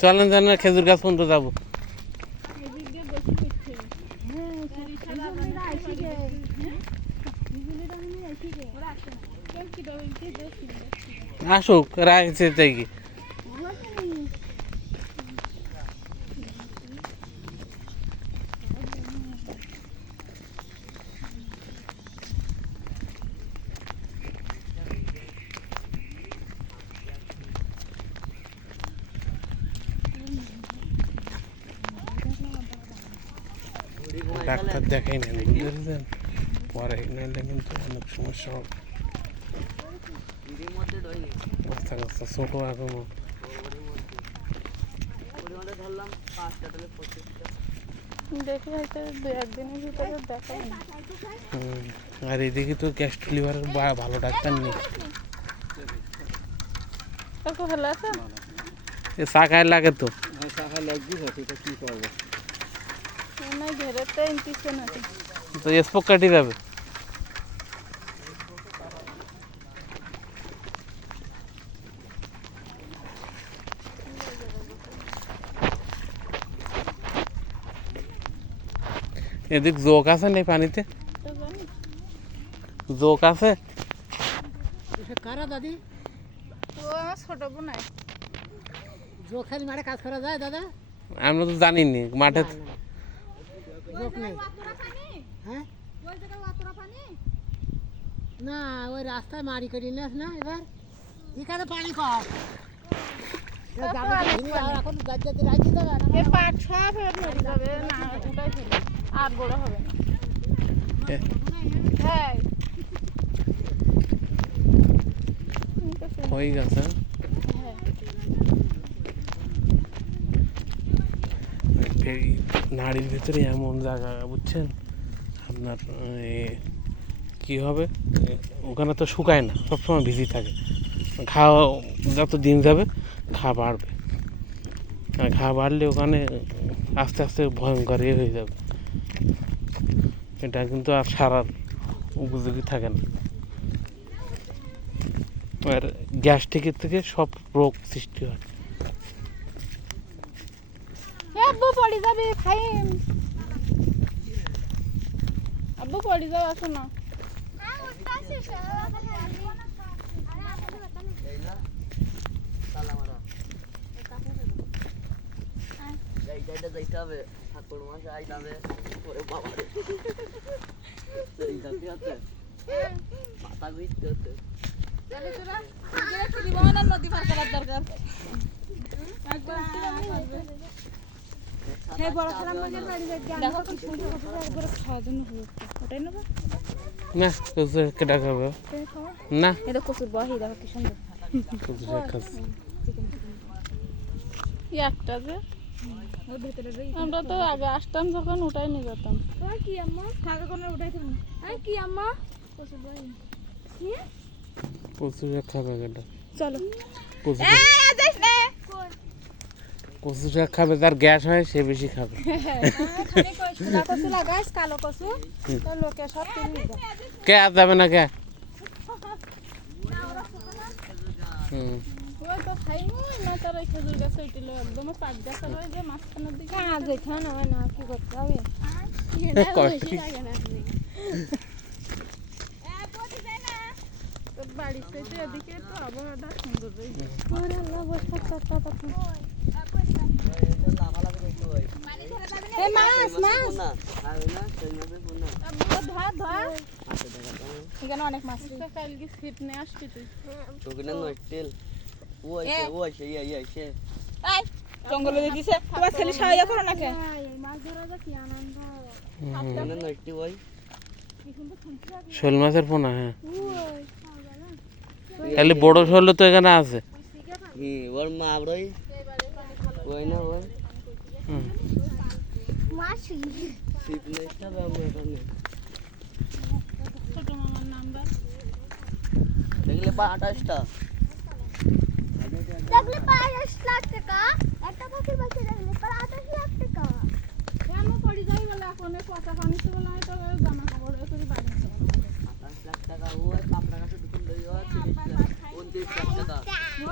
চলেন চলেন খেজুর গাছ পর্যন্ত যাবো। আসুক রাখছে তাই কি ডাক্তার দেখাই নেন বুঝলেন, পরে নাইলে কিন্তু অনেক সমস্যা হবে। বস্তা বস্তা ছোটো এখনো আর এদিকে তো গ্যাস্ট্রিক লিভারের ভালো ডাক্তার নেই। চা খায় লাগে তো তো স্পোক কাটি যাবে। এদিক জোক আছে নেই পানিতে, জোক আছে কারা দাদি ছোট বোন জোখালি মাঠে কাজ করা যায় দাদা? আমরা তো জানিনি মাঠে জোক নেই। হ্যাঁ না ওই রাস্তায় মারি করি নিস না এবার এখানে পানি কম এখন গাছতে রাখি দেবে পাট সব মরে যাবে না, ওটাই ফেলে আর বড় হবে না। হ্যাঁ হয়ে গেছে। এই নাড়ির ভিতরে এমন জায়গা বুঝছেন আপনার, কি হবে ওখানে তো শুকায় না, সবসময় ভিজি থাকে। ঘা যত দিন যাবে ঘা বাড়বে, আর ঘা বাড়লে ওখানে আস্তে আস্তে ভয়ঙ্কর হয়ে যাবে। এটা কিন্তু আর সারার উপযোগী থাকে না, আর গ্যাস্ট্রিকের থেকে সব রোগ সৃষ্টি হয়। আব্বু পড়ে যাবে খাইম, আব্বু পড়ে যাবে আসো না। নদী পার করার দরকার। না কচুর কেটা খাবে না, এটা কচুর বহি দেখো কি সুন্দর একটা যে আমরা তো আগে আসতাম যখন উঠাই নিয়ে যেতাম। কি আম্মা থাকা কোনো উঠাইতাম কি আম্মা কচুর বহি কচুর খাবে কেটা? চলো কচু শাক খাবে, যার গ্যাস হয় সে বেশি খাবে। কচু লাগাইস কালো কচু লোকে সব কে আর যাবে না কে? ওই তো খাইমু না, তার ওই খেজুর গাছ হইছিল একদম পাট গাছ আর ওই যে মাঝখানের দিকে আজ এখানে হয় না, কি করতে হবে বাড়ির থেকে এদিকে তো আবহাওয়াটা সুন্দর এখানে অনেক মাছ কালকে ছিপ নিয়ে আসছি তুই জঙ্গলে দিছে তোমার ছেলে সাহায্য করো না কে মাছ ধরা যা কি আনন্দ। শোল মাছের পোনা, হ্যাঁ খালি বড় শোল তো এখানে আছে। ওর মা বড়ই ওই না ওর মাছি শিপ নেস্টা আমরা এখানে ছোট মামার নাম্বার দেখলে 28টা দেখলে 28 লাখ টাকা একটা পাখির বাচ্চা দেখলে 28 লাখ টাকা কেন পড়ি যাই বলে এখন কথা পানি তো বলে তো জামা কাপড় করে বাড়ি 28 লাখ টাকা ওই কাপড়া কাছে দুটো লই হয় 30 লাখ 29 লাখ টাকা $29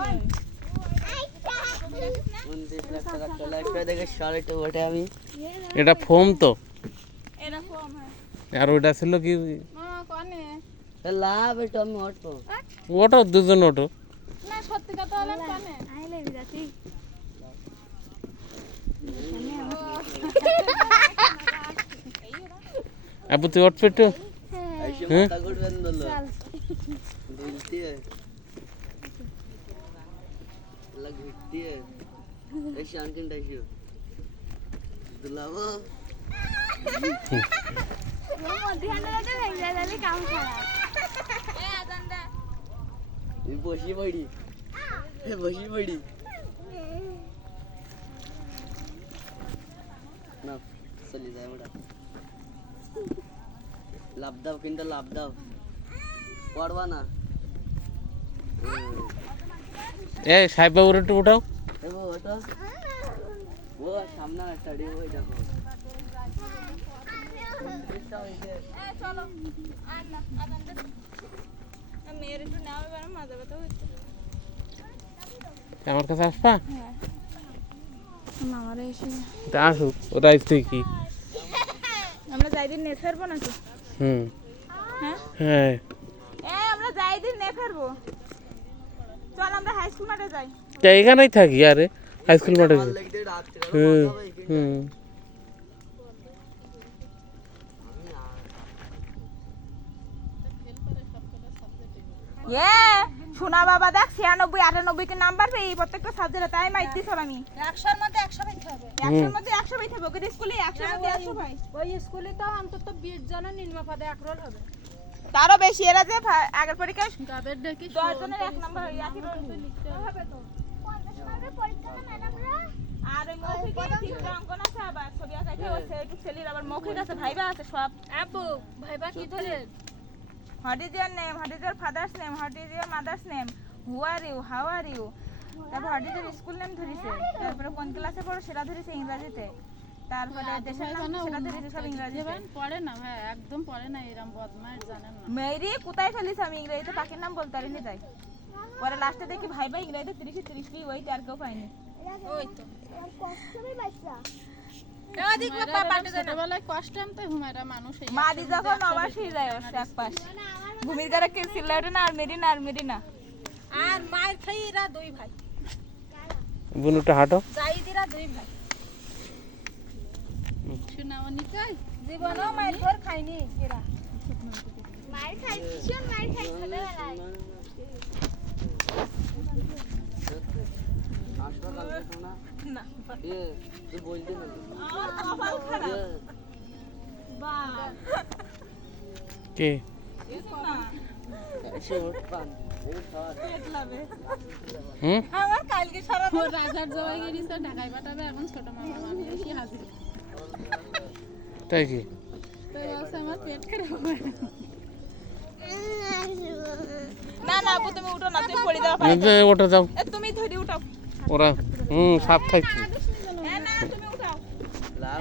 লাখ টাকা চলে আসবে দেখে শার্ট ওঠে আমি এটা ফোম তো, এরকম আর ওইটা ছিল কি কনে লাভ এটা আমি অটো ওটো, দুজন ওটো। না সত্যি কথা হলে কনে আপু তুই ওঠ পেটু। ऐसे हैं? माथा गुड़ बंद लो बोलती है लग हिटती है ऐसे अंकिन ऐसे दुलावा ये बशी पड़ी ना चली जाए बड़ा लाभ दाव किंतु लाभ दाव पड़वा ना এ সাহেব বাবুর একটু উঠাও। ए वो हटो वो सामने स्टडी वो देखो চলো আর না আদান দে মেয়ের একটু নেওয়া এবার মজা ব্যথা হচ্ছে আমার কাছে আসবা, আমার এসে তা আসুক, ওরা আসতে কি। আমরা যাই দিন নেট ফেরবো নাকি হুম, হ্যাঁ হ্যাঁ আমরা যাই দিন নেট ফেরবো চল আমরা হাই স্কুল মাঠে যাই তা এখানেই থাকি আরে হাইস্কুল মাঠে। और लगते रात के হুম माथा भाई के হুম, সোনা বাবা দেখ 96 98 কে নাম্বার পেয়ে এই প্রত্যেকটা সাবজেক্টে তাই মাইতি সব আমি 100 এর মধ্যে 100 পাইতে হবে 100 এর মধ্যে 100 পাইতে হবে ওকে স্কুলে 100 এর মধ্যে 100 পাই ওই স্কুলে তো অন্তত 20 জনের নিম্নপদে একরোল হবে। তারও বেশি এরা যে আগের পরীক্ষায় তাদের ডেকে 10 জনের এক নাম্বার হয়ে একই রোল হবে তো আর ওই মৌখিকে চিত্রাঙ্কন আছে আবার ছবি আঁকাইতে হচ্ছে একটু ছেলের আবার মৌখিক আছে ভাইবা আছে সব আপু ভাইবা কি ধরে What is your name? What is your father's name? What is your mother's name? Who are you? How are you? তারপর what is your school name ধরিছে, তারপরে কোন ক্লাসে পড়ো সেটা ধরিছে ইংরেজিতে, তারপরে দেশের নাম সেটা ধরিছে সব ইংরেজিতে। পড়ে না ভাই, একদম পড়ে না, এরকম বদমাইশ জানেন না। মেরি কোথায় ফেলিস আমি ইংরেজিতে পাখির নাম বলতে পারিনি তাই পরে লাস্টে দেখি ভাই ভাই ইংরেজিতে 30 কি ওই আর কেউ পাইনি। ওই তো ছোটবেলায় কষ্ট আনতে হুমায়রা মানুষ এই মাদি যখন অবাসী যায় ওর এক পাশ ভূমির গারে কে চিল্লা ওঠে না আর মেরি না আর মায়ের খাই এরা দুই ভাই, বুনুটা হাঁটো। জাইদিরা দুই ভাই। শোনা অনিকাই জীবনেও মায়ের ঘর খাইনি এরা हास्पिटल में ना না ये तू बोलती ना আমার কপাল খারাপ বাহ কে না ऐसे उठ पान ये शॉट পেট লাবে হুম, আমার কালকে সারা ও রাজার জবাই গেছে ঢাকায় পাঠাবে, এখন ছোট মামা মামি এসে হাজির। তাই কি? তো বলছে আমার পেট খারাপ হয়। না না আপু তুমি উঠো না তুমি পড়ে যাও পায়ে ওটা যাও, এ তুমি ধরি উঠাও ওরা সাপ থাকছে। এ না তুমি উঠাও लाभ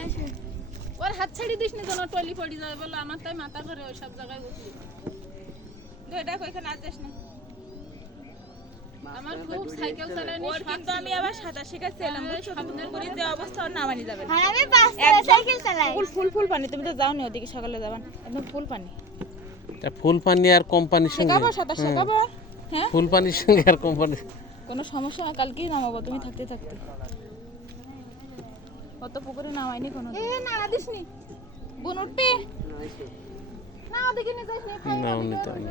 ওর হাত ছাড়ি দিস না, যেন টলি পড়ে যায় বলে আমার তাই মাথা করে ওই সব জায়গায় উঠলি। ধরে কইখানে আর যাস না আমার খুব সাইকেল চালানো ওর কিন্তু আমি আবার সাঁতার শেখাচ্ছিলাম বুঝছো তুমি করে যে অবস্থা ওর নামানি যাবে না আর আমি বাসে সাইকেল চালাই ফুল পানি তুমি তো যাও নি ওদিকে সকালে যাবান একদম ফুল পানি তা ফুল পানি আর কোম্পানির সঙ্গে, শেখাবো সাঁতার শেখাবো হ্যাঁ ফুল পানির সঙ্গে আর কোম্পানি কোনো সমস্যা না কালকেই নামাবো তুমি থাকতে থাকতে কত পুকুরে নামাইনি কোনো এ নাড়া দিসনি বোন উঠবে ऐसे না ওদিকে নিয়ে যাস নি নাও নিতে হবে।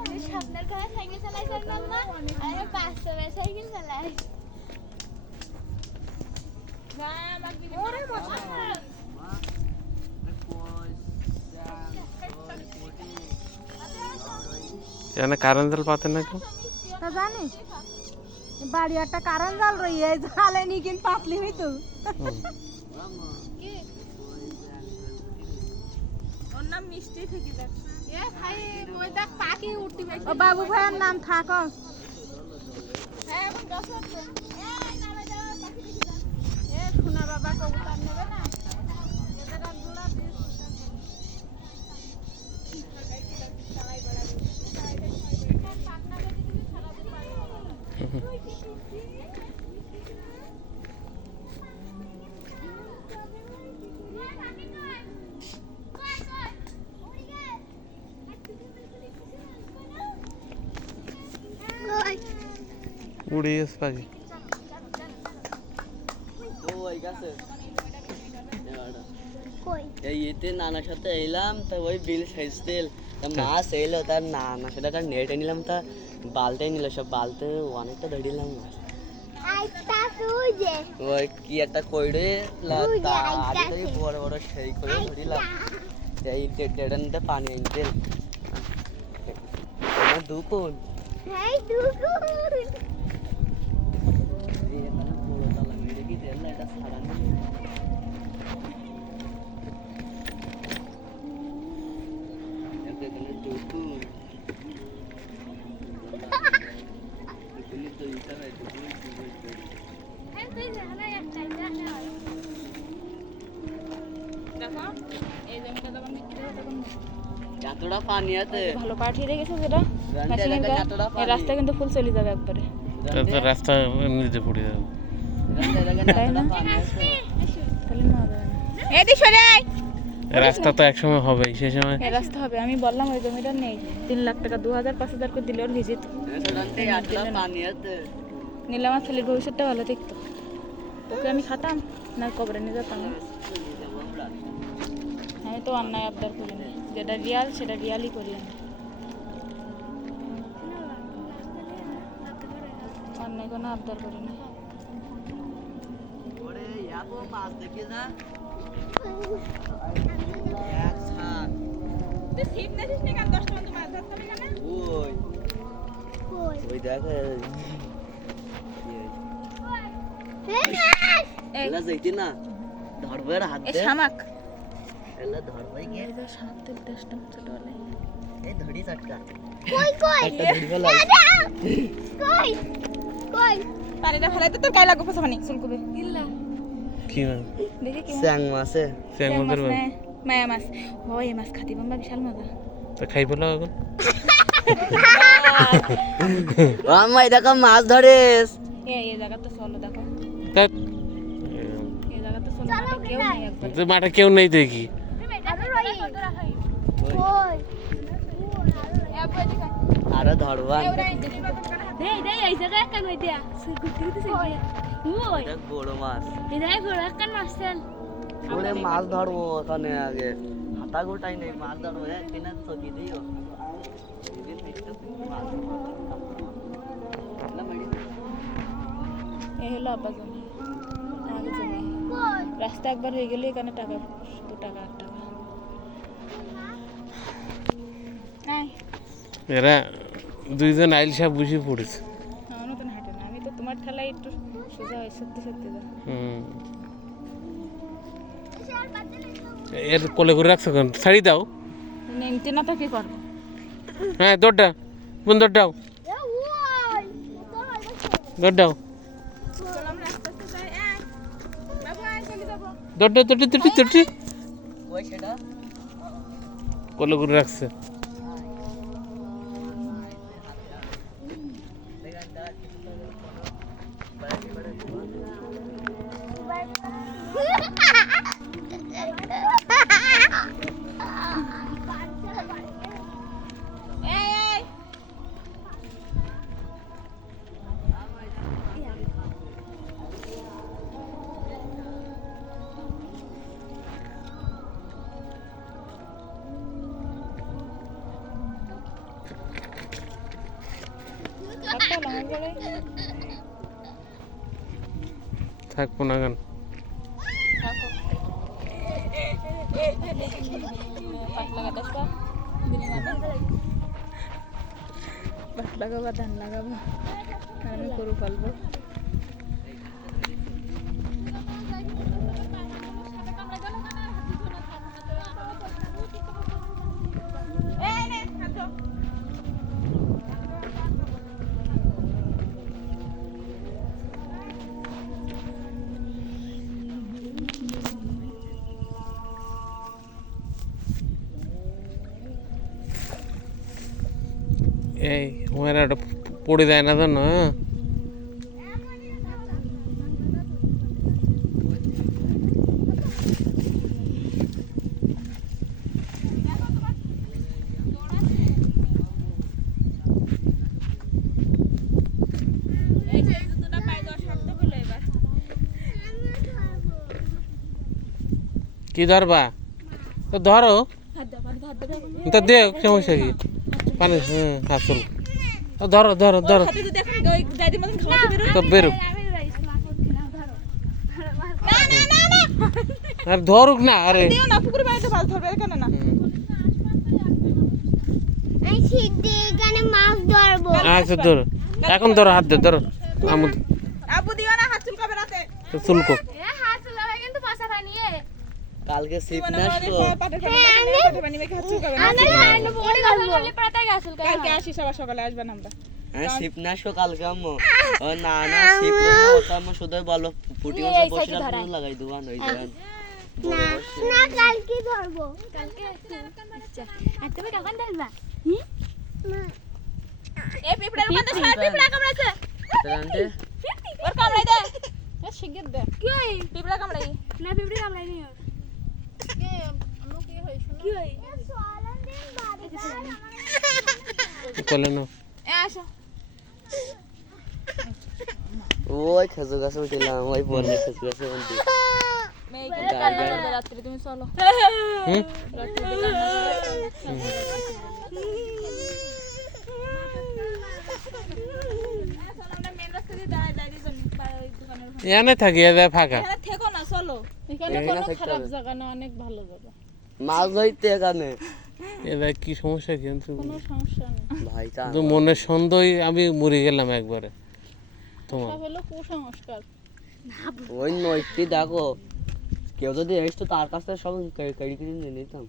আমি সামনের ঘরে সাইকেল চালাই সাইকেল না আর আমি বাসে সাইকেল চালাই না আমার কি ওরে মশা এখানে কারেন্ট জাল পাতে না কেউ? তা জানিস বাড়ি একটা কারেন্ট জাল রই এই জালে নি কিন পাতলি হইতো। হুম। ওর নাম মিষ্টি থেকে যাচ্ছে এ ভাই ওই দেখ পাখি উঠতি ভাই। ও বাবু ভাইয়ের নাম থাকো। হ্যাঁ এখন 10 হচ্ছে এই নামে যাও পাখি দেখি যাও এ সোনা বাবা কবুতর নেবে না? এদের আর গুলা দিস। উড়ে গেছে পাখি। ও ওই গাছে কই এই ইতে নানার সাথে এলাম তা ওই বিল সাইজতেল তা মাছ এলো তার নানা সেটা তার নেটে নিলাম তা বালতে নিল সব বালতে অনেকটা ধরিলাম মাছ আইতা তুই যে ওই কি একটা কইরে আগে বড় বড় সেই করে ধরিলাম এই ডেডানতে পানি আনতে না দুপুর হেই দুকু হ্যাঁ তুই জানা একটা জানা দেখো এই জমিটা যখন বিক্রি হবে তখন এতটা পানি আছে ভালো পাট হয়ে গেছে যেটা রান্না মেশিনের এলাকায় গায়ে, এতটা এই পানি। রাস্তা কিন্তু ফুল চলে যাবে একবারে। তাহলে তো রাস্তা এমনিতে পড়ে যাবে। রান্না এলাকায় তাই না? এতটা পানি আছে তাহলে নেওয়া যাবে না। এদিক সরে আয়। রাস্তা তো একসময় হবেই, সে সময় এই রাস্তা হবে, আমি বললাম ওই জমিটা নেই, 3 লাখ টাকা 2000 5000 করে দিলে ওর ভিজিত রান্নাতে এতটা পানি আছে নিলে আমার ছেলের ভবিষ্যৎটা ভালো দেখতো। ওকে আমি খাতাম না কবরে নিয়ে যেতাম না। আমি তো অন্যায় আবদার করিনি, যেটা রিয়াল সেটা রিয়ালই করি আমি, অন্যায় কোনো আবদার করিনি। ওরে এত মাছ দেখি না এক ছাদ তুই ছিপ নেছিস না কেন 10 টাকা মাছ ধরতে হবে না? ওই কই ওই দেখ এলা যাইতি না ধরবে হাত এই দে শামাক, এলা ধরবে কি এই যে শামাক তুই 10 টাকা ছোটবেলা। এই ধরি চাটকা কই কই একটা ধরি ফেলা কই কই পানিটা ফেলাইতে তোর গায়ে লাগবে পানি চুলকুবে। ইল্লা কি না দেখি কি স্যাং মাছে সে আমাদের মাছ নেয়, মায়া মাছ। ওই মাছ খাতি বাম্বা বিশাল মজা। তো খাই বলো এখন। আমায় দেখো মাছ ধরেস এই জায়গা তো চলো দেখো, ধ্যাৎ, এই জায়গা তো চলো, মাঠে কেউ নেই একবার। তো মাঠে কেউ নেই দেখি। কই আরো ধরবা দেই দেই এই জায়গা কান হই দিয়া গুটি গুটি কই ওই দেখ বড় মাছ এই জায়গা বড় কান মাছছেন ওরে মাছ ধরবো ওখানে আগে হাতা গোটাই নেই মাছ ধরবো কিনা চকি দিও এই হলো আব্বা জমি, আমাদের জমি। রাস্তা একবার হয়ে গেলে এখানে টাকা 2 টাকা 8 টাকা। নাই এরা দুইজন আইল সাহেব বুঝে পড়েছে। আমার মতন হাঁটে না, আমি তো তোমার ঠেলায় একটু সোজা হয়, সত্যি সত্যি যা। হুম, এর কোলে করে রাখছো কেন? ছাড়ি দাও। নেংটি না তো কি করবো? হ্যাঁ দৌড়টা, বোন দৌড়াও, দৌড়াও, দৌড়টা দৌড়ি দৌড়ি দৌড়ি। ওই সেটা কোলে করে রাখছে। থাকবো না কেন? পাট লাগাবো, ধান লাগাবো, আমি গরু পালবো। এই তোমার একটা পড়ে যায় না তো না। এই কি ধরবা তো ধরো তো দে সমস্যা কি পানি হাত চল ধরো ধরো ধরো হাতে যদি এখন ওই দাদির মতন খাওয়াতে বেরো তো বেরো আমি ইসলাম করছি না ধরো আর ধরুক না আরে দিও না পুকুরে বাড়িতে মাছ ধরবে কেন না আমি সিদ্ধি এখানে মাছ ধরবো আচ্ছা ধরো এখন ধরো হাত দে ধরো আমু আবু দিও না হাত চুলকাবে রাতে চুলকো এ হাত চলাবে কিন্তু পাশা নিয়ে কালকে সিপ মানে না আমাদের আসলো পাটের পানি মেখে হাত চুলকাবে না আমি হাঁটবো পড়ে গেল পাতা গাছল কালকে আসিস আবার সকালে আসবেন আমরা হ্যাঁ সিপ না আসলো কালকে আম্মু ও না না সিপ না ওটা আম্মু শুধু বলো পুটি মাছ বসে লাগাই দেবান ওই জায়গা না কালকে ধরবো কালকে আচ্ছা আর তুমি কখন ধরবা এই পিঁপড়ার মধ্যে সব পিঁপড়া কামড়াছে তাহলে ওর কামড়াই দে এ শিগগির দে কি হই পিঁপড়া কামড়াই না পিঁপড়ে কামড়াই নি ওর কে আমু কি হই শুনো কি হই কোলে নাও এ আসো ওই খেজুর গাছে উঠলাম ওই বললে খেজুর গাছে উঠি মেয়ে কি কান্না করবে রাত্রে তুমি চলো হুম রাত্রে কান্না করবে এনে থাকি এদের ফাঁকা থেকো না চলো এখানে খারাপ জায়গা না অনেক ভালো জায়গা মাছ ধরতে এখানে এদের কি সমস্যা কিন্তু সমস্যা নেই ভাই তা তো মনের সন্দেহ আমি মরে গেলাম একবারে তোমার হলো কুসংস্কার ওই নয়টি দেখো কেউ যদি এসতো তার কাছ থেকে সব কেড়ি কেড়ি নিয়ে নিতাম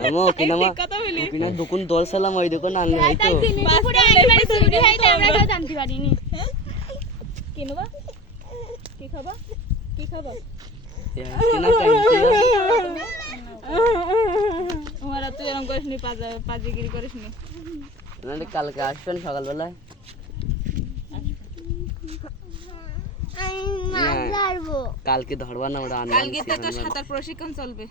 এমন কিনা দোকান দোলছিলাম ওই দোকান আনলে হয়তো পুরো একেবারে চুরি হইতে আমরা কেউ জানতে পারিনি কিনবা কি খাবা কি খাবা কিনা কাইন্তি ওরা তুই এরকম করিস নি পাজিগিরি করিস নি নাহলে কালকে আসবেন সকালবেলায় আমি মাছ ধরবো কালকে ধরবা না ওটা আনবা কালকে তো তোর সাঁতার প্রশিক্ষণ চলবে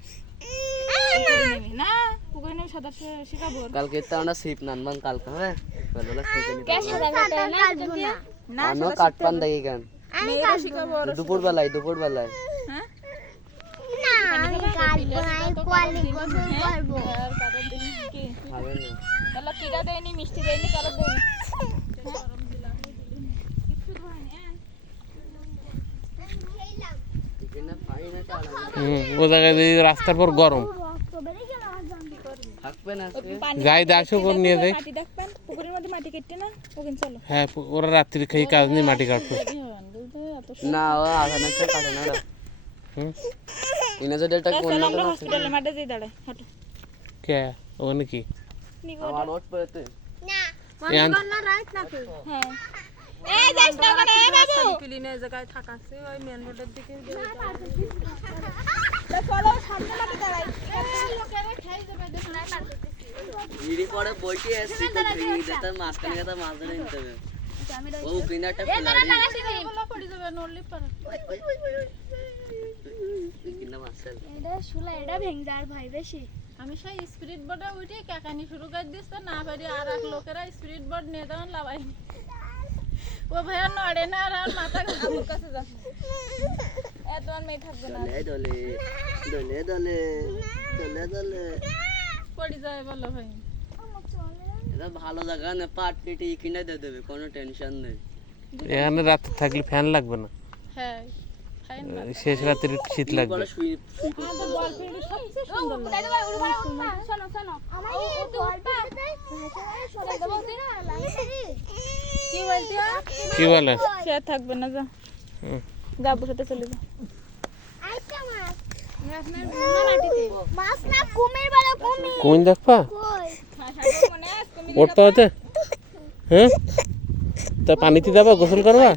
না পুকুরে নেমে সাঁতার শেখাবো কালকে তো আমরা সিপ নানবান কালকে হ্যাঁ সকালবেলা শিখে নিতে কে সাদা কাটা না না না আনো কাটপান দেখি কেন মেয়েরা শেখাবো দুপুর বেলায় হ্যাঁ না আমি কাটবো না কোয়ালি গোসল করবো কি খাবে না তাহলে পিঠা দেয়নি মিষ্টি দেয়নি কারো দেয়নি এখানে পানি না চালা ও জায়গায় যদি রাস্তার পর গরম থাকবে না আজকে যাই দাসও করে নিয়ে যাই মাটি দেখবেন পুকুরের মধ্যে মাটি কেটে না ওখানে চলো হ্যাঁ ওরা রাত্রি খেয়ে কাজ নেই মাটি কাটবো না ও আধানা সে কাটে না হুম ইনা যদি একটা কোন চলো না আমরা হসপিটালের মাঠে যাই দাঁড়াই হাঁটো কে ওখানে কি আমার নোট পড়তে হ্যাঁ হ্যাঁ এই যাস না ওখানে এ বাবু ক্লিনের জায়গায় থাকাছে ওই মেন রোডের দিকে চলো সামনে মাঠে দাঁড়াই ইড়ি পরে বইটি এসছি তো ধরি যেটা মাছ কানে যেটা মাছ ধরে নিতে হবে ও কিনাটা ফেলাড়ি পড়ে যাবে নড়লি পারে কিনা মাছ এটা শুলা এটা ভেঙজার ভয় বেশি আমি সেই স্পিরিট বোর্ডে উঠে কাকানি শুরু করে দিস তো না পারি আর এক লোকেরা স্পিরিট বোর্ড নিয়ে তখন লাভাই ও ভাইয়া নড়ে না আর আমার মাথা আমার কাছে যা এত আর মেয়ে থাকবে না দলে দলে দলে দলে দলে পড়ে যায় বলো ভাই এটা ভালো জায়গা না পাট কেটে কিনে দিয়ে দেবে কোনো টেনশন নেই এখানে রাত থাকলে ফ্যান লাগবে না হ্যাঁ ফাইন শেষ রাতের শীত লাগবে বড় শুই শুই শোনো শোনো আমার এই বলবা শোনা দেবো না কি বলতি কি বলে সে থাকবে না যা হুম। যা বসাতে চলে যা আইটা মাছ না কুমির বলো কুমির কোন দেখবা কই মনে আছে তুমি উঠতে হতে হ্যাঁ তা পানিতে যাবা গোসল করবা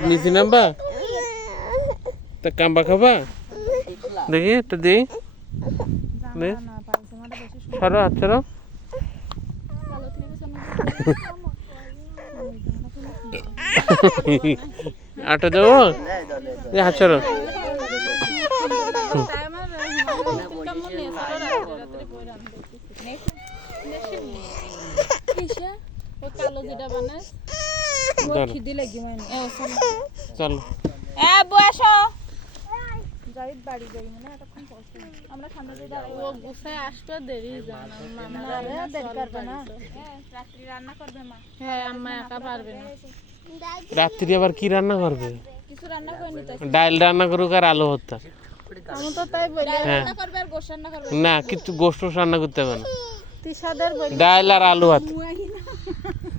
নিচে নামবা তা কাম্বা খাবা দেখি একটু দিই দে সরো হাত সরো আটা দেবো হাত সরো কিসে ও কালো যেটা বানাস চলো খিদি লাগি মানে চলো এ বসো যাই বাড়ি যাই মানে এতক্ষণ পৌঁছে আমরা সামনে দিয়ে দাঁড়াই ও গুছায় আসতে দেরি জান মামা দেরি করবে না রাত্রি রান্না করবে মা হ্যাঁ আম্মা একা পারবে না রাত্রি আবার কি রান্না করবে? কিছু রান্না করে নিতে ডাল রান্না করুক আর আলু ভর্তা। আমি তো তাই বলি হ্যাঁ রান্না করবে আর গোশ রান্না করবে না, কিছু গোস্ত রান্না করতে হবে না, তিসাদের বলি ডাল আর আলু ভাত।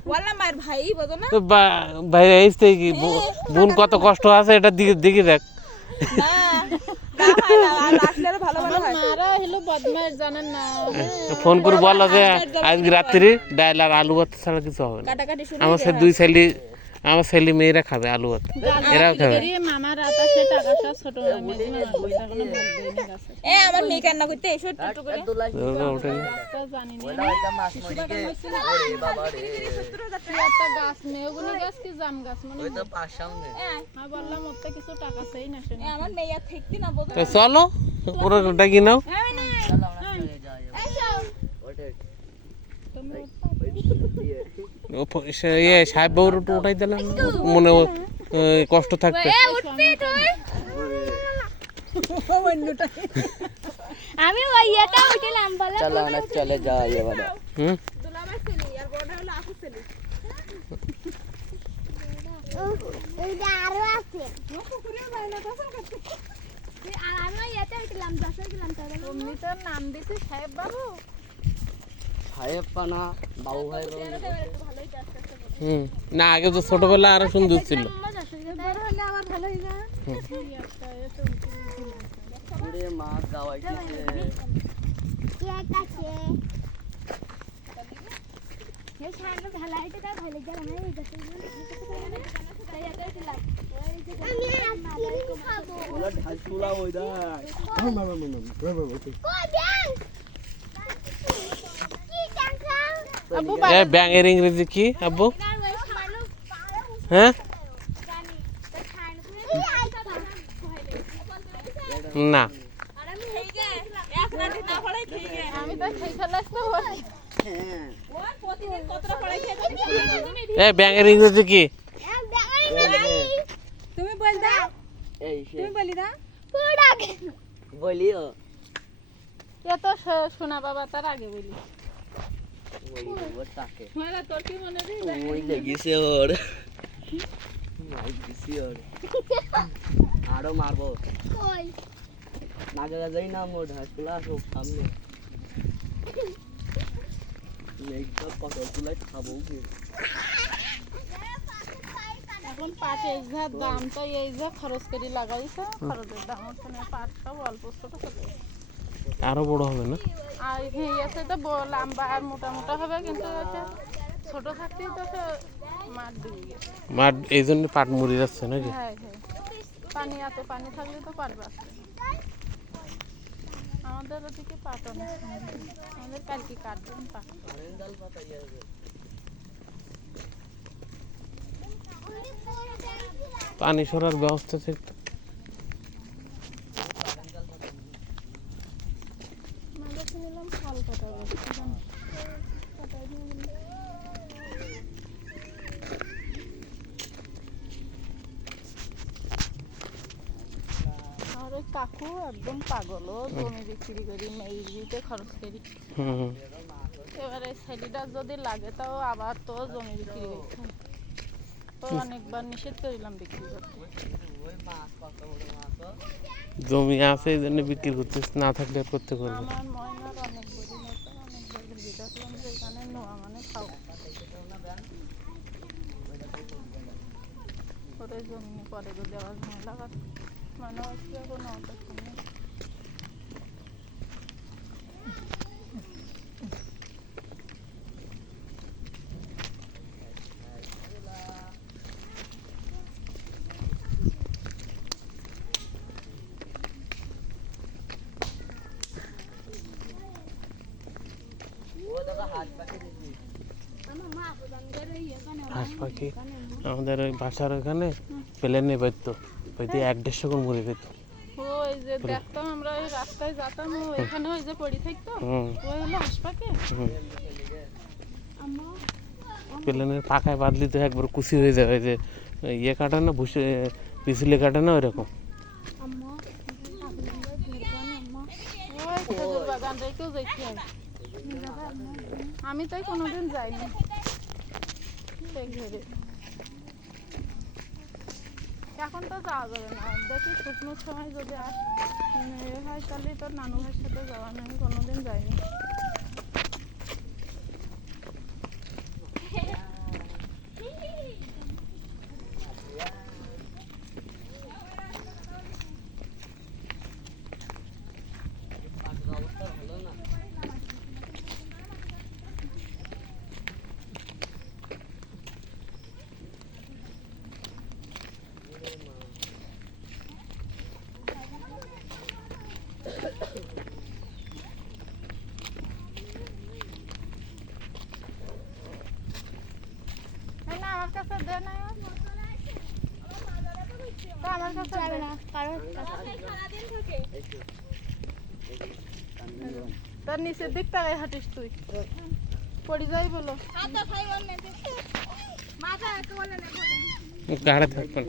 ওয়াল্লা মায়ের ভাই বোঝো না তো ভাই এই থেকে কি বোন কত কষ্ট আছে এটা দিকে দেখি দেখ। না না হয় না আর আসলে আরো ভালো ভালো হয় মারা হলো বদমাইশ জানেন না ফোন করে বলো যে আজকে রাত্রি ডাল আর আলু ভাত ছাড়া কিছু হবে না। কাটাকাটি শুরু আমার ছেলে মেয়েরা খাবে আলু ভাত, এরাও খাবে। মামা রাতা সে টাকা সব ছোট মেয়ে এখনো বলবেই না গাছে এ আমার মেয়ে কান্না করতে এসো একটু করে ওটাই। তো জানি না মাছ মরিকে ওরে বাবা রে একটা গাছ মেহগুনি গাছ কি জাম গাছ মানে ওই তো পাশ সামনে আমি বললাম ওর তো কিছু টাকা চাই না শুনে আমার মেয়ে আর থাকতে না বোঝো তো চলো ওরা ডাকি নাও। চল আমরা চলে যাই ওটা সাহেব বাবুর একটু উঠাই দিলাম মনে কষ্ট থাকতে। আমি ওই এটা উঠলাম বলে চল আমরা চলে যাই এবারে হুম দুলাভাই ছেলে আর বড় হলো আপু ছেলে ওইটা আরো আছে আর আমি এটা উঠলাম দশে গেলাম তাহলে তুমি তো নাম দিছি সাহেব বাবু সাহেব পানা বাবু ভাই হুম না, আগে তো ছোটবেলা আরো সুন্দর ছিল। বড় হলে আবার ভালো হয়ে যায় ওরে মাছ গাওয়াইতেছে কেক আছে এই সামনে ভালো হইতে তা ভালো গেল না এই দশে তাই এটা উঠলাম আমি আইসক্রিম খাবো ওরা ঢাল তুলা ওই দা কই ব্যাং কি টাকা আব্বু ব্যাঙের ইংরেজি কি আব্বু? হ্যাঁ না, আমি তো খাই ফেলাস তো ব্যাঙের ইংরেজি কি? তুমি বল দাও এই সে তুমি বলি দাও বলিও এ তো শোনা বাবা তার আগে বলি ওর তাকে মেরা তোর কি মনে রে ওই লেগেছে ওর মাই দিছি ওর আরো মারবো কই নাগা যাই না মোর ঢাসগুলা সব সামনে একদম পটল তুলাই খাবো কি এখন পাটের যা দাম তো এই যে খরচ করে লাগাইছে খরচের দাম ওখানে পাট সব অল্প ছোট ছোট আরো বড় হবে না? আর এসে তো লম্বা আর মোটা মোটা হবে কিন্তু হচ্ছে ছোট থাকতেই তো সে মাঠ ডুবে গেছে মাঠ এই জন্য পাট মরে যাচ্ছে নাকি? হ্যাঁ হ্যাঁ পানি এত পানি থাকলে তো পারবে আসতে আমাদের ওদিকে পাট অনেক সুন্দর। আমাদের কালকে কাটবেন পাট পানি সরার ব্যবস্থা থাকতো। আমাদের শুনলাম ফল কাটাবে আর ওই কাকু একদম পাগল ও জমি বিক্রি করি মেয়েরিতে খরচ করি হুম এবারে ছেলেটা যদি লাগে তাও আবার তো জমি বিক্রি করতে হয়। তো অনেকবার নিষেধ করিলাম বিক্রি করতে জমি আছে এই জন্য বিক্রি করতে, না থাকলে আর করতে করবে। আমার ময়নার অনেক বড়ি মতো অনেক বড়ি দেখলাম যে এখানে নোয়া মানে খাও ওরে জমি পরে যদি আবার ঝামেলা করে মানে হচ্ছে কোনো অর্থ নেই হাঁস পাখি আমাদের ওই বাসার ওখানে প্লেনে বাজতো, হয়তো 1-1.5 করে মরে যেত। ওই যে দেখতাম আমরা ওই রাস্তায় যেতাম ওইখানে ওই যে পড়ে থাকতো ওই হলো হাসপাকে প্লেনের পাখায় বাদলি তো একবার কুচি হয়ে যায়, ওই যে ইয়ে কাটে না, ভুসি পিছলে কাটে না, ওইরকম। ওই খেজুর বাগান রেখেও যাইতে হয়। আমি তাই কোনোদিন যাইনি সেই ঘেরে। এখন তো যাওয়া যাবে না, দেখি শুকনোর সময় যদি হয় তাহলে তোর নানু ভাইয়ের সাথে যাওয়া না, আমি কোনোদিন যাইনি। অবস্থা ভালো না। না আমার কাছে দে না, তো আমার কাছে দে না। তোর নিচের দিক তাকাই হাঁটিস তুই, পড়ে যাই বলো। গাড়ে থাকবেন।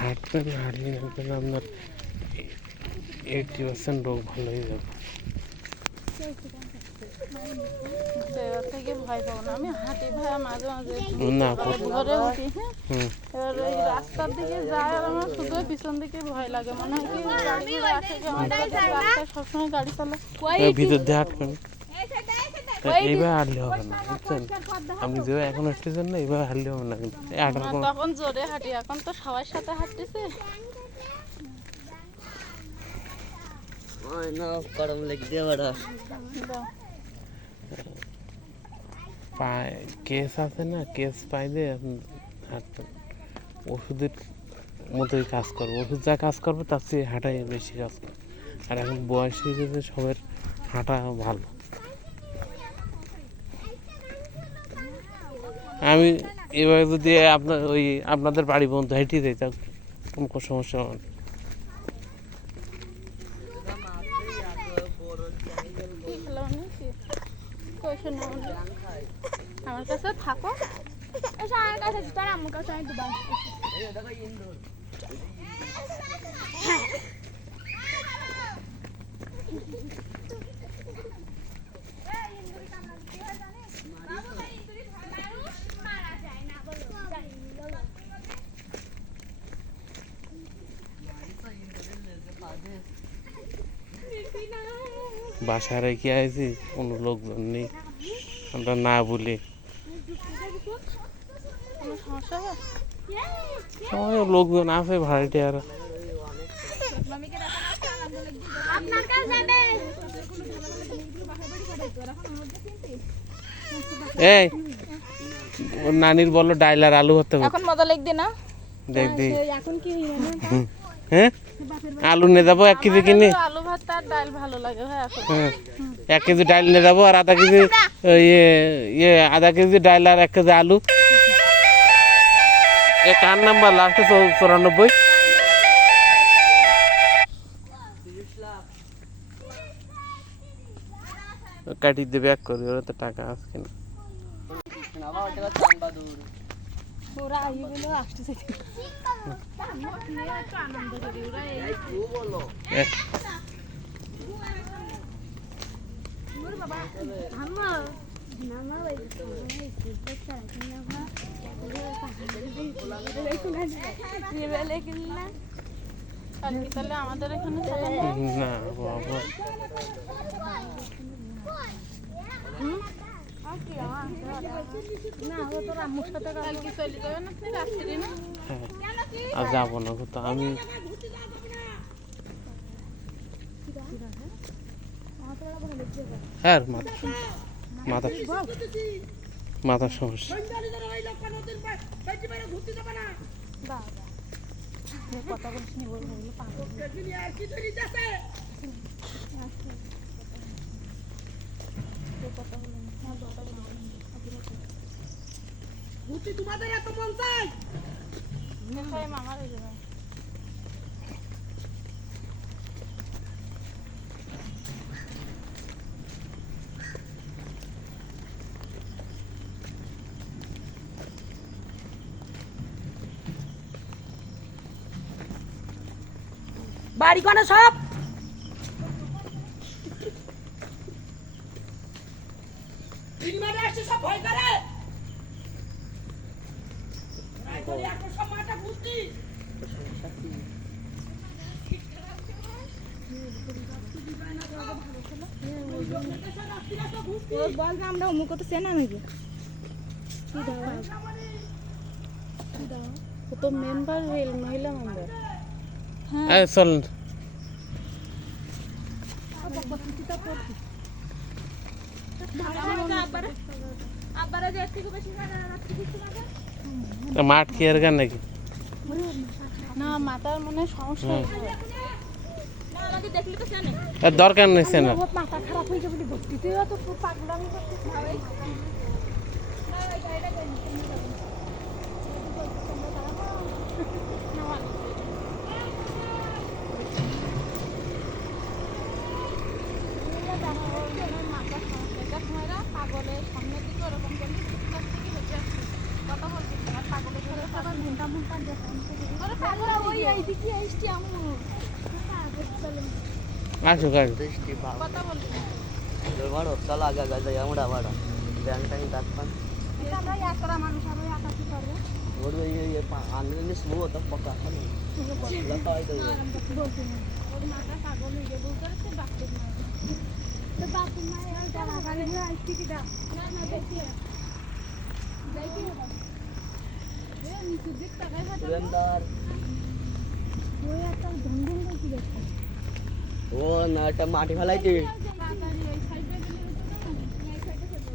হাঁটবেন, হাঁটলে হাঁটবেন আপনার 80% রোগ ভালো হয়ে যাবে। এবার থেকে ভয় পাবো না, আমি হাঁটি ভাই মাঝে মাঝে না ঘরে উঠি। হ্যাঁ, হুম, এবার ওই রাস্তার দিকে যায় আর আমার শুধু পিছন দিকে ভয় লাগে, মনে হয় কি গাড়িগুলো আসে কি আমার কাছে। রাস্তায় সবসময় গাড়ি চালায়। ভিতর দিয়ে হাঁটবেন। এইভাবে হাঁটলে হবে না, বুঝছেন? আপনি যে এখন হাঁটতেছেন না, এইভাবে হাঁটলে হবে না কিন্তু হাঁটার কোনো তখন জোরে হাঁটি, এখন তো সবার সাথে হাঁটতেছে। ওই না গরম লেগে দিয়ে বড় দাও। পায়ে কেস আছে না, কেস পাইলে আপনি হাঁটবেন। ওষুধের মতোই কাজ করবে, ওষুধ যা কাজ করবে তার চেয়ে হাঁটাই বেশি কাজ করবে। আর এখন বয়স হয়ে গেছে, সবার হাঁটা ভালো। আমি এবার যদি আপনাদের বাড়ি পর্যন্ত হেঁটে যাই, তা কোনো সমস্যা হবে না। কি খেলাম নাকি? কই শোনো, আমার কাছে থাকো। আমার কাছে তোর আমার কাছে আমি দুবার বাসায় রেখে আইছি, কোনো লোকজন নেই, আমরা না বলি। কোনো সমস্যা হবে? সময় লোকজন আছে ভাড়াটিয়ারা। আপনার কাছে যাবে এই ওর নানির বলো ডাইলার আলু হতে হবে। এখন মজা লাগবে না? দেখ দেখ, এখন কি হ্যাঁ আলু নিয়ে যাবো 1 কেজি কিনে। তো আলু ভাত আর ডাল ভালো লাগে ভাই এখন। হ্যাঁ 1 কেজি ডাল নিয়ে যাবো, আর আধা কেজি আধা কেজি ডাল আর 1 কেজি আলু। এ কার নাম্বার লাস্টে 94? কাটি দেবে এক করে, ওরা তো টাকা আছে কিনা। আবার ওটা চাম্বা দূর ওরা এইগুলো আসতেছে আনন্দ করি ওরা এই তুই বলো এ, আম্মা নামা ওই বাচ্চা কিনা ভা লেভেলে কিনা আর কি তাহলে আমাদের এখানে যাবেন না? না বাবা, না ও তোর আম্মুর সাথে কাল কি চলে যাবেন আপনি রাত্রি না? হ্যাঁ আর যাবো না তো আমি। হ্যাঁ মাথার সমস্যা। কথা বলছি নি বলবো মামার এই জন্য বাড়ি কোনে সব সিনেমাটা আসছে সব ভয় করে রাইতলি এখন সময়টা বুঝতি বল যে আমরা অমুক তো চেনা নাকি ও তো মেম্বার মহিলা মেম্বার চল আব্বারা যে থেকে বেশি মাঠ কি আর গান নাকি না মাথার মনে সমস্যা হয়েছে আমাকে দেখলি তো চেনে আর দরকার নেই না মাথা খারাপ হয়ে যাবে ভর্তি তুই তো পাগলামি করছিস পাগলের সামনের দিকে ওরকম করলে চুপচাপ থেকে হেঁটে আসছে কথা বলছি আর পাগলের সাথে আবার ঘন্টা ঘন্টা পাগল ওই এইদিকে আসছি আমি আসুক আসুক কথা বলছি বাড়ো চল আগা গা যাই আমরা বাড়া ব্যাংক ট্যাঙ্ক ডাকপান আমরা একরা মানুষ আর একা কি করবে ওর ये आने स्लो होता पक्का है ना लगता है तो ওর মাথা পাগল হয়ে যাবে বলতে সে ডাক্তার মারবে তো বাপ মা এটা বাগানে দিয়ে আসছি কি দাও না না দেখি দেখি নিচের দিক তাকাই হাঁটা सुरेंदर ওই একটা ধুমধুম করছি দেখো वो नाटा माटी फैलाई তাড়াতাড়ি এই সাইডে গেলে এই সাইডে ফেলবো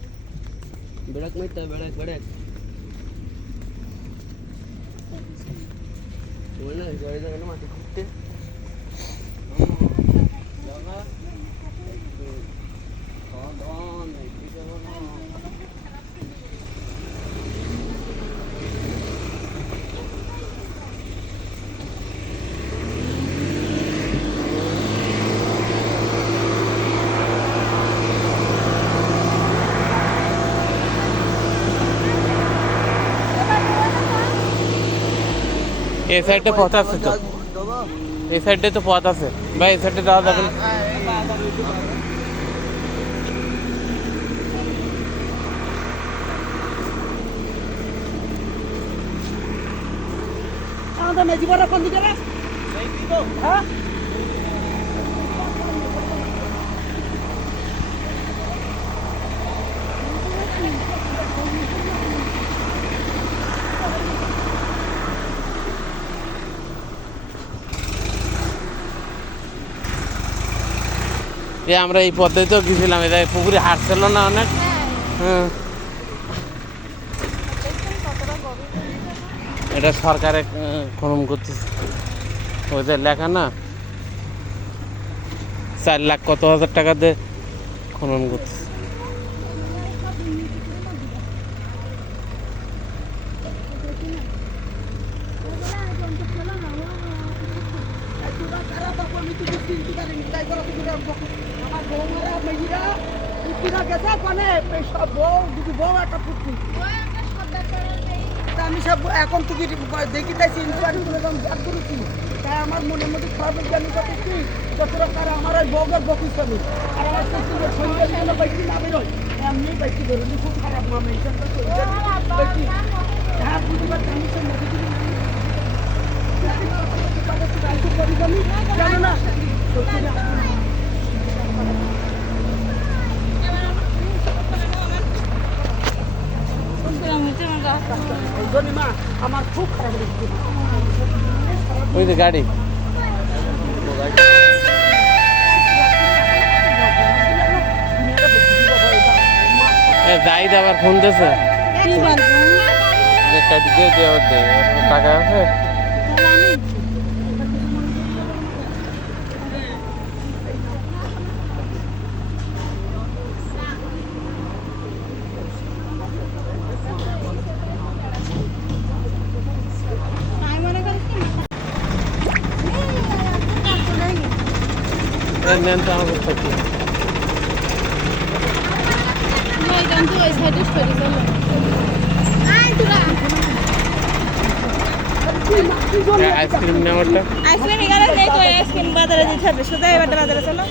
बेड़क में तो बेड़क बेड़क वो ना जोड़े जोड़े ना माटी खुदते এই সাইডে পথ আছে তো এই সাইডে তো পথ আছে ভাই এই সাইডে যাওয়া যাবে না? আমাদের মেজিবাড়া কোন দিকে রে হ্যাঁ আমরা এই পদ্ধতিতেও গেছিলাম এটা পুকুরে হাট ছিল না অনেক হ্যাঁ এটা সরকারে খনন করতেছে ওই যে লেখা না 4 লাখ কত হাজার টাকা দিয়ে খনন করতেছে আমার বউরা মেয়েরা পুকুরা গেছে কোনে সব বউ দুটো বউ একটা পুকুর আমি সব এখন তুই দেখি তাইছি ইনকোয়ারি করে ব্যাগ করেছি তাই আমার মনের মধ্যে খারাপ হয়ে আমি করতেছি যতটা তারা আমার ওই বউদের বকুল চলে আর আমার শ্বশুরের সঙ্গে যেন বাইকি না বেরোয় এমনি বাইকি বেরোনি খুব খারাপ মামা এইখানটা বাইকি হ্যাঁ বুঝতে পারছি আমি সব নদী জানো না ওই জন্য মা আমার খুব খারাপ লেগেছে ওই যে গাড়ি জাহিদ আবার ফোন দিয়েছে টাকা আছে নেন তো আমাকে থাকি ওই গান তো ওই সাইডে সরি চলো আই তোরা আইসক্রিম নেওয়ারটা আইসক্রিম এখানে নেই তো আইসক্রিম বাজারে যেতে হবে সোজা এবার বাজারে চলো